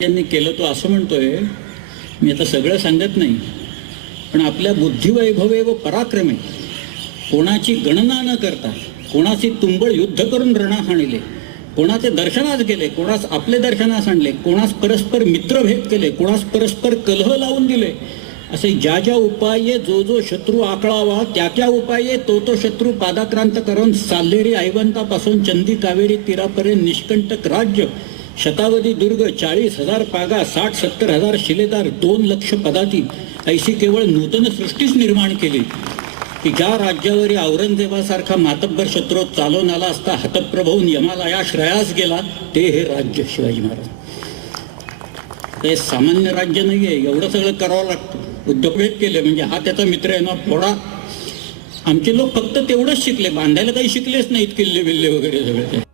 त्यांनी केलं तो असं म्हणतोय मी आता सगळं सांगत नाही पण आपल्या बुद्धिवैभवे व पराक्रमे कोणाची गणना न करता कोणाची तुंबळ युद्ध करून रणास आणले कोणाचे दर्शनास गेले कोणास आपले दर्शनास आणले कोणास परस्पर मित्रभेद केले कोणास परस्पर कलह लावून दिले असे ज्या ज्या उपाये जो जो शत्रू आकळावा त्या त्या उपाये तो तो शत्रू पादाक्रांत करून साल्हेरी ऐवंतापासून चंदी कावेरी तीरापर्यंत निष्कंटक राज्य शतावधी दुर्ग चाळीस हजार पागा साठ सत्तर हजार शिलेदार दोन लक्ष पदाती ऐशी केवळ नूतन सृष्टीच निर्माण केली. की ज्या राज्यावरी औरंगजेबासारखा मातब्बर शत्रू चालवून आला असता हतप्रभून यमाला या श्रयास गेला ते हे राज्य शिवाजी महाराज. ते सामान्य राज्य नाहीये एवढं सगळं करावं लागतं. उद्योगभेद केले म्हणजे हा त्याचा मित्र आहे ना थोडा आमचे लोक फक्त तेवढंच शिकले बांधायला काही शिकलेच नाहीत किल्ले बिल्ले वगैरे सगळे.